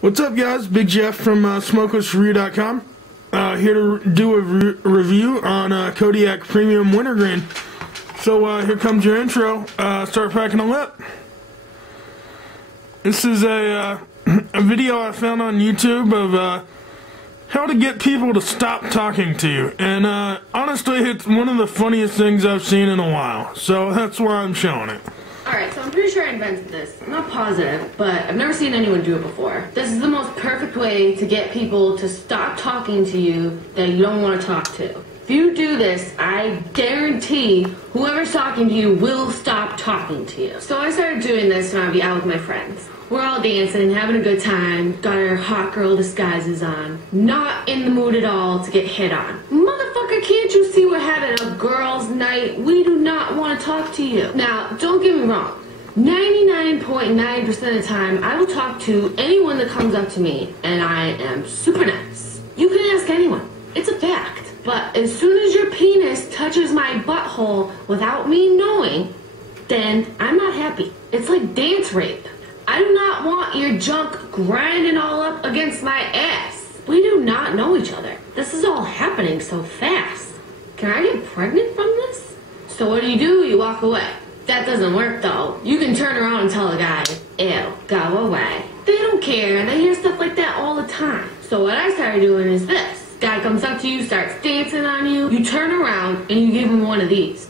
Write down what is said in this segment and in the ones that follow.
What's up, guys? Big Jeff from SmokelessReviews.com. Here to do a review on Kodiak Premium Wintergreen. So here comes your intro. Start packing a lip. This is a video I found on YouTube of how to get people to stop talking to you. And honestly, it's one of the funniest things I've seen in a while. So that's why I'm showing it. Alright, so I'm pretty sure I invented this. I'm not positive, but I've never seen anyone do it before. This is the most perfect way to get people to stop talking to you that you don't want to talk to. If you do this, I guarantee whoever's talking to you will stop talking to you. So I started doing this when I'd be out with my friends. We're all dancing, having a good time, got our hot girl disguises on. Not in the mood at all to get hit on. Motherfucker, can't you see we're having a girls' night? We do not want to talk to you. Now, don't get me wrong. 99.9% of the time, I will talk to anyone that comes up to me, and I am super nice. You can ask anyone. It's a fact. But as soon as your penis touches my butthole without me knowing, then I'm not happy. It's like dance rape. I do not want your junk grinding all up against my ass. We do not know each other. This is all happening so fast. Can I get pregnant from this? So what do? You walk away. That doesn't work though. You can turn around and tell a guy, ew, go away. They don't care, and they hear stuff like that all the time. So what I started doing is this. Guy comes up to you, starts dancing on you, you turn around and you give him one of these.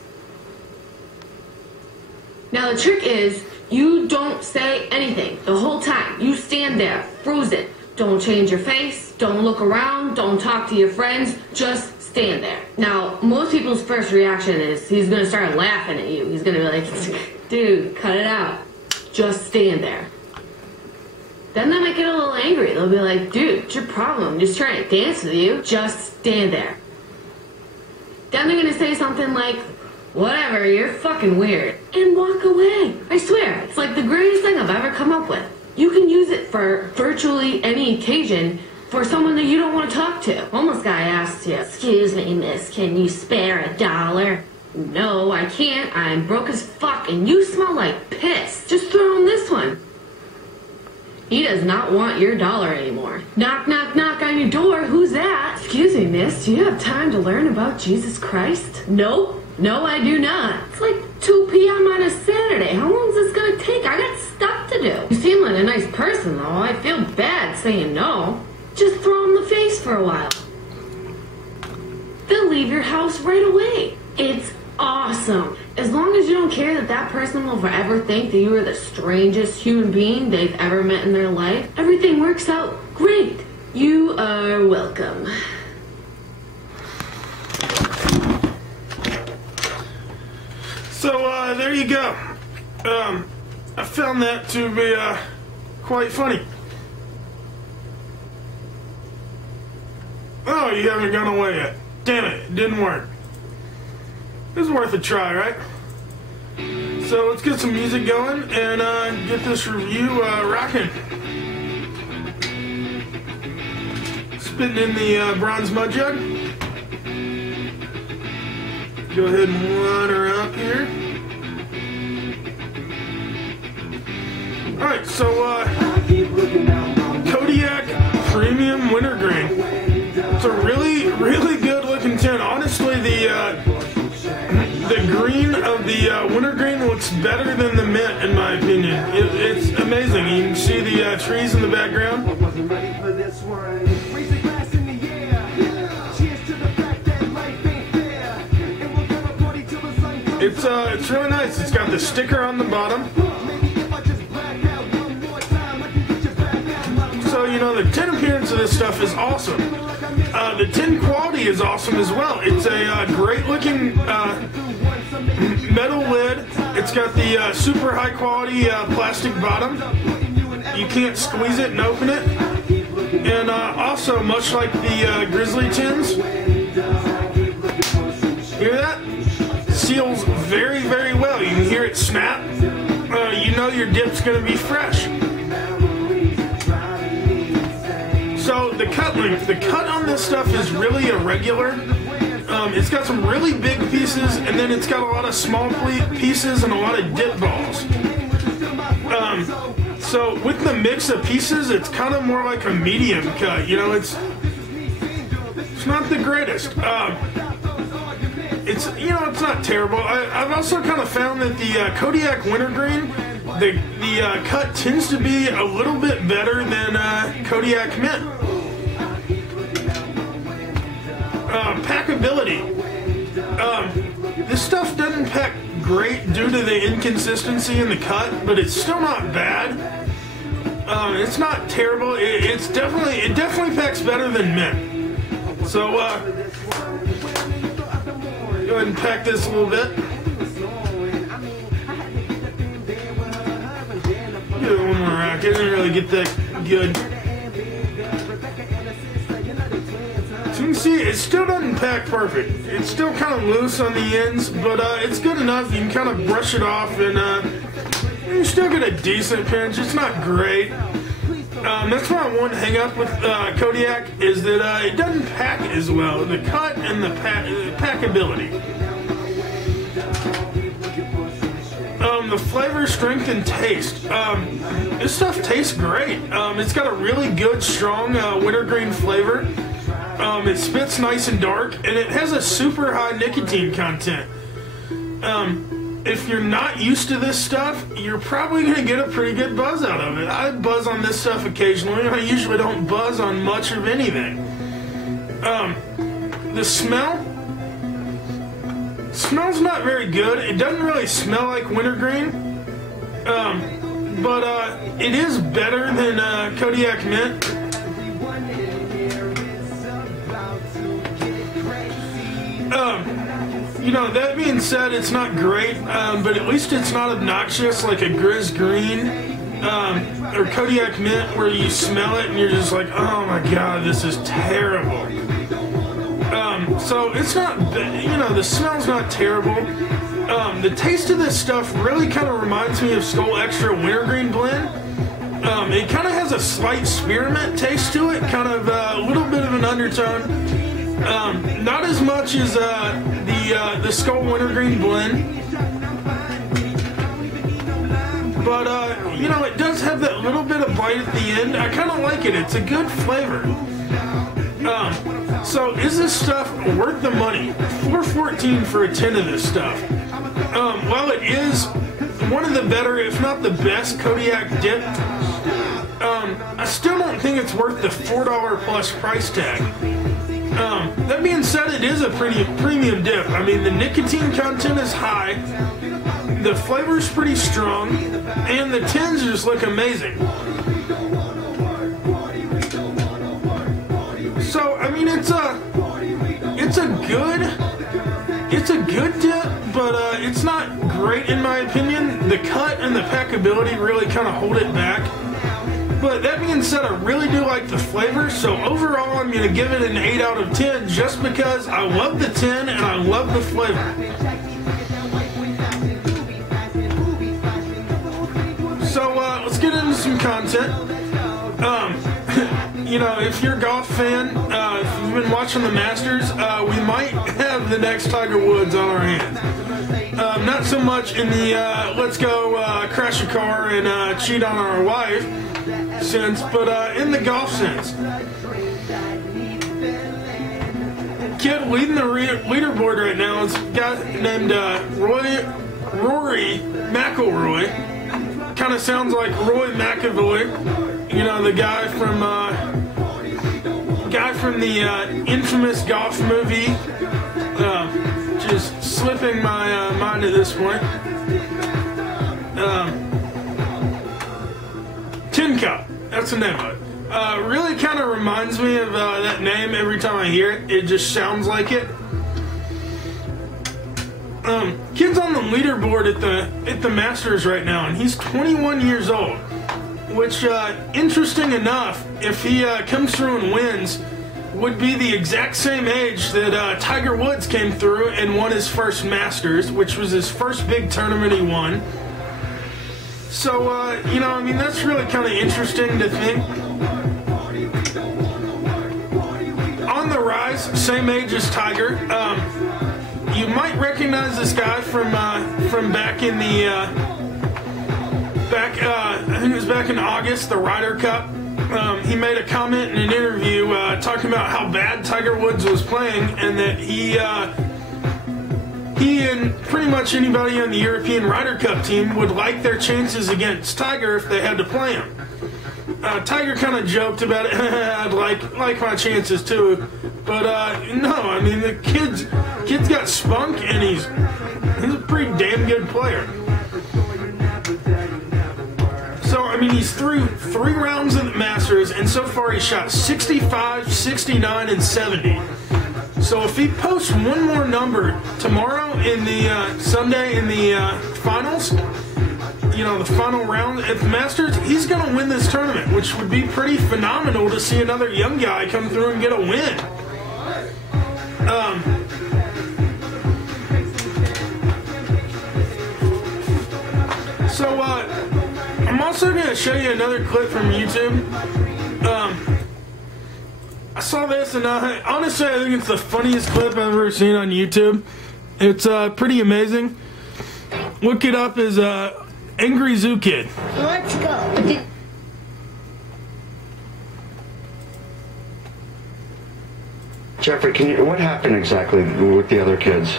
Now the trick is, you don't say anything the whole time. You stand there, frozen. Don't change your face, don't look around, don't talk to your friends, just stand there. Now, most people's first reaction is he's gonna start laughing at you. He's gonna be like, dude, cut it out. Just stand there. Then they might get a little angry. They'll be like, dude, what's your problem? I'm just trying to dance with you. Just stand there. Then they're gonna say something like, whatever, you're fucking weird, and walk away. I swear, it's like the greatest thing I've ever come up with. You can use it for virtually any occasion for someone that you don't want to talk to. Homeless guy asks you, excuse me, miss, can you spare $1? No, I can't. I'm broke as fuck, and you smell like piss. Just throw him this one. He does not want your dollar anymore. Knock, knock, knock on your door. Who's that? Excuse me, miss, do you have time to learn about Jesus Christ? Nope. No, I do not. It's like 2 p.m. on a Saturday. How long is this gonna take? I got stuff to do. You seem like a nice person, though. I feel bad saying no. Just throw him the face for a while. They'll leave your house right away. It's awesome. As long as you don't care that that person will forever think that you are the strangest human being they've ever met in their life, everything works out great. You are welcome. So there you go. I found that to be quite funny. Oh, you haven't gone away yet. Damn it, it didn't work. It was worth a try, right? So let's get some music going and get this review rocking. Spitting in the bronze mud jug. Go ahead and water up here. Alright, so Kodiak Premium Wintergreen. It's a really, really good looking tin. Honestly, the green of the wintergreen looks better than the mint in my opinion. It's amazing. You can see the trees in the background. It's really nice. It's got the sticker on the bottom. So, you know, the tin appearance of this stuff is awesome. The tin quality is awesome as well. It's a great looking metal lid. It's got the super high quality plastic bottom. You can't squeeze it and open it. And also, much like the Grizzly tins, hear that? Seals very, very well. You can hear it snap. You know your dip's going to be fresh. So the cut length, the cut on this stuff is really irregular. It's got some really big pieces, and then it's got a lot of small pieces and a lot of dip balls. So with the mix of pieces, it's kind of more like a medium cut. You know, it's not the greatest. It's it's not terrible. I've also kind of found that the Kodiak Wintergreen, the cut tends to be a little bit better than Kodiak Mint. Packability. This stuff doesn't pack great due to the inconsistency in the cut, but it's still not bad. It's not terrible. It definitely packs better than Mint. So go ahead and pack this a little bit. Give it one more rack. I didn't really get that good. So you can see it still doesn't pack perfect. It's still kind of loose on the ends, but it's good enough. You can kind of brush it off, and you still get a decent pinch. It's not great. That's my one hang up with Kodiak is that it doesn't pack as well. The cut and the packability. The flavor, strength, and taste. This stuff tastes great. It's got a really good, strong wintergreen flavor. It spits nice and dark, and it has a super high nicotine content. If you're not used to this stuff, you're probably going to get a pretty good buzz out of it. I buzz on this stuff occasionally. I usually don't buzz on much of anything. The smells not very good. It doesn't really smell like wintergreen, but it is better than Kodiak Mint. That being said, it's not great, but at least it's not obnoxious like a Grizz Green or Kodiak Mint where you smell it and you're just like, oh my god, this is terrible. So it's not, the smell's not terrible. The taste of this stuff really kind of reminds me of SmokelessReviews Wintergreen blend. It kind of has a slight spearmint taste to it, kind of a little bit of an undertone. Not as much as the Skoal Wintergreen blend, but it does have that little bit of bite at the end. I kind of like it. It's a good flavor. So is this stuff worth the money? $4.14 for a tin of this stuff. While it is one of the better, if not the best, Kodiak dip, I still don't think it's worth the $4 plus price tag. That being said, it is a pretty premium dip. I mean, the nicotine content is high, the flavor's pretty strong, and the tins just look amazing. So, I mean, it's a good dip, but it's not great in my opinion. The cut and the packability really kind of hold it back. But that being said, I really do like the flavor, so overall I'm going to give it an 8 out of 10 just because I love the tin and I love the flavor. So let's get into some content. If you're a golf fan, if you've been watching the Masters, we might have the next Tiger Woods on our hands. Not so much in the let's go crash a car and cheat on our wife sense, but in the golf sense. Kid leading the leaderboard right now is a guy named Rory McIlroy. Kind of sounds like Roy McAvoy, the guy from the infamous golf movie. Just slipping my mind at this point. Tin Cup, that's the name of it. Really kind of reminds me of that name every time I hear it. It just sounds like it. Kid's on the leaderboard at the Masters right now, and he's 21 years old. Which, interesting enough, if he comes through and wins, would be the exact same age that Tiger Woods came through and won his first Masters, which was his first big tournament he won. So, that's really kind of interesting to think. On the rise, same age as Tiger. You might recognize this guy from back in the I think it was back in August, the Ryder Cup. He made a comment in an interview talking about how bad Tiger Woods was playing, and that he and pretty much anybody on the European Ryder Cup team would like their chances against Tiger if they had to play him. Tiger kind of joked about it. I'd like my chances too, but no. I mean, the kid's got spunk, and he's a pretty damn good player. So, I mean, he's through 3 rounds of the Masters, and so far he's shot 65, 69, and 70. So if he posts one more number tomorrow in the Sunday in the finals, you know, the final round at the Masters, he's going to win this tournament, which would be pretty phenomenal to see another young guy come through and get a win. I'm also going to show you another clip from YouTube. I saw this, and honestly, I think it's the funniest clip I've ever seen on YouTube. It's pretty amazing. Look it up as Angry Zoo Kid. Let's go. Jeffrey, what happened exactly with the other kids?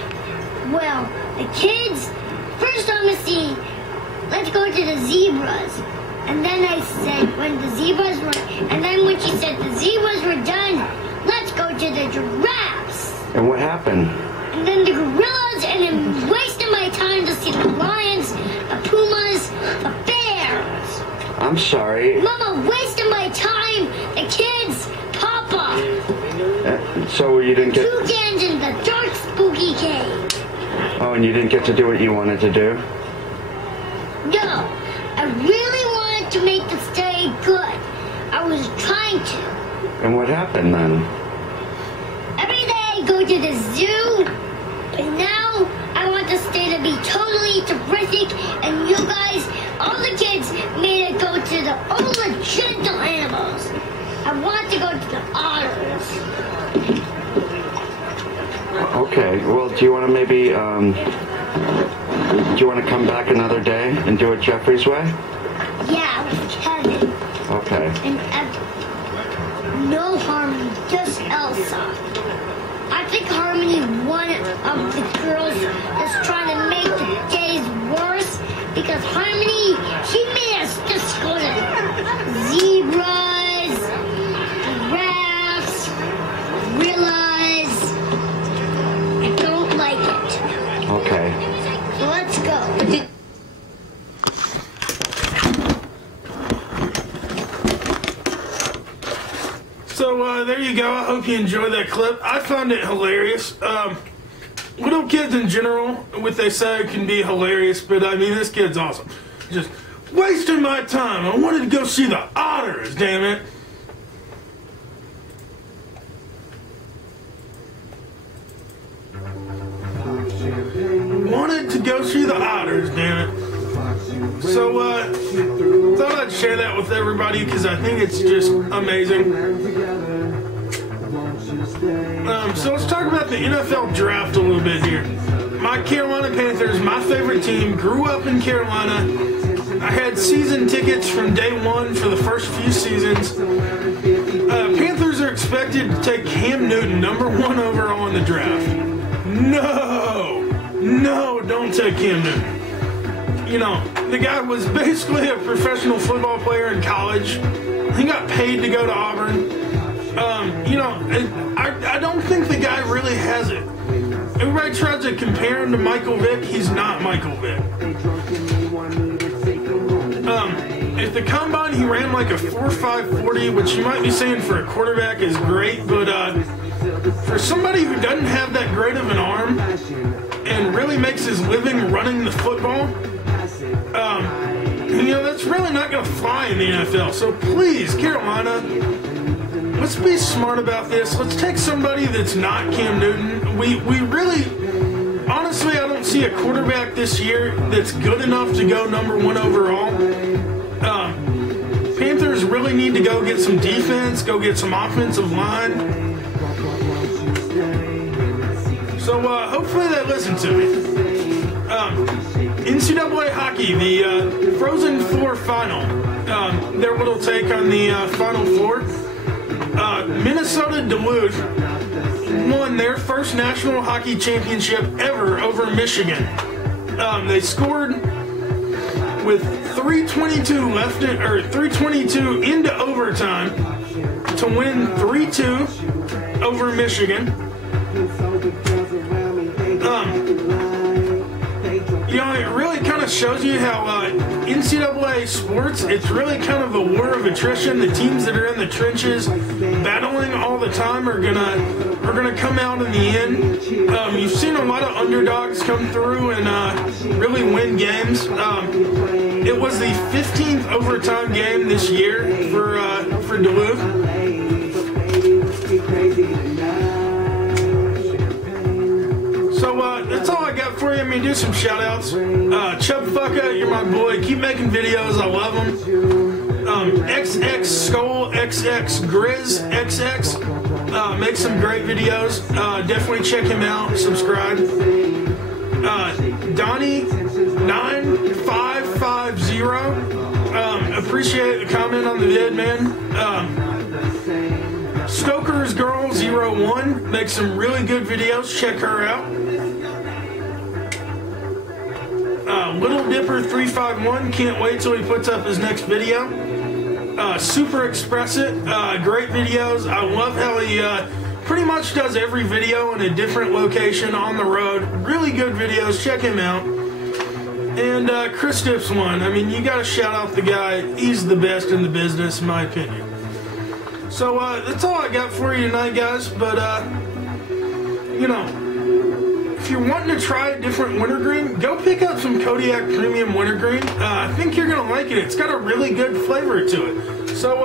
Well, the kids, first I'm gonna see, let's go to the zebras. And then I said, when the zebras were, and then when she said the zebras were done, let's go to the giraffes. And what happened? And then the gorillas, and then wasting my time to see the lions, the pumas, the bears. I'm sorry. Mama, wasting my time, the kids, Papa. So you didn't get... Toucans in the dark, spooky cave. Oh, and you didn't get to do what you wanted to do? No, I really wanted to make the stay good. I was trying to. And what happened then? Every day I go to the zoo, but now I want the stay to be totally terrific, and you guys, all the kids, made it go to all the gentle animals. I want to go to the otters. Okay, well, do you want to maybe, do you want to come back another day and do it Jeffrey's way? Yeah, with Kevin. Okay. And no Harmony, just Elsa. I think Harmony, one of the girls that's trying to make the days worse, because Harmony, she made us just go to zebras, giraffes, gorillas. I don't like it. Okay. So let's go. So there you go. I hope you enjoyed that clip. I found it hilarious. Little kids in general, what they say can be hilarious, but I mean, this kid's awesome. Just wasting my time. I wanted to go see the otters, damn it. Wanted to go see the otters, damn it. So, thought I'd share that with everybody because I think it's just amazing. So let's talk about the NFL draft a little bit here. My Carolina Panthers, my favorite team, grew up in Carolina. I had season tickets from day one for the first few seasons. Panthers are expected to take Cam Newton, #1 overall in the draft. No, don't take Cam Newton. You know, the guy was basically a professional football player in college. He got paid to go to Auburn. You know, I don't think the guy really has it. Everybody tries to compare him to Michael Vick. He's not Michael Vick. At the combine, he ran like a 4.5 40, which you might be saying for a quarterback is great, but for somebody who doesn't have that great of an arm and really makes his living running the football, you know, that's really not going to fly in the NFL. So please, Carolina, let's be smart about this. Let's take somebody that's not Cam Newton. We really, honestly, I don't see a quarterback this year that's good enough to go #1 overall. Panthers really need to go get some defense, go get some offensive line. So hopefully they listen to me. NCAA hockey, the Frozen Four final. Their little take on the Final Four. Minnesota Duluth won their first national hockey championship ever over Michigan. They scored with 3:22 left, or 3:22 into overtime to win 3-2 over Michigan. You know, it really kind of shows you how NCAA sports, it's really kind of a war of attrition. The teams that are in the trenches battling all the time are gonna come out in the end. You've seen a lot of underdogs come through and really win games. It was the 15th overtime game this year for Duluth. So that's all I got for you. I'm going to do some shout-outs. Chubphucka, you're my boy. Keep making videos. I love them. xxskoalxxgrizzxx. Make some great videos. Definitely check him out. Subscribe. Donnie9550. Appreciate the comment on the vid, man. Stoker's Girl 01 makes some really good videos. Check her out. Little Dipper 351, can't wait till he puts up his next video. Superexpressit, great videos. I love how he pretty much does every video in a different location on the road. Really good videos. Check him out. And Chris Dips one. I mean, you got to shout out the guy. He's the best in the business, in my opinion. So that's all I got for you tonight, guys. But you know, if you're wanting to try a different wintergreen, go pick up some Kodiak Premium Wintergreen. I think you're gonna like it. It's got a really good flavor to it. So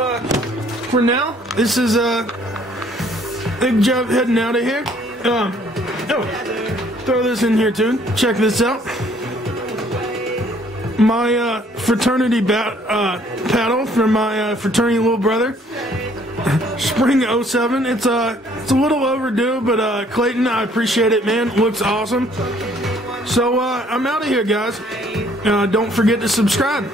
for now, this is Big Job heading out of here. Throw this in here too. Check this out. My fraternity paddle from my fraternity little brother. Spring 07. It's a little overdue, but Clayton, I appreciate it, man. Looks awesome. So I'm out of here, guys. Don't forget to subscribe.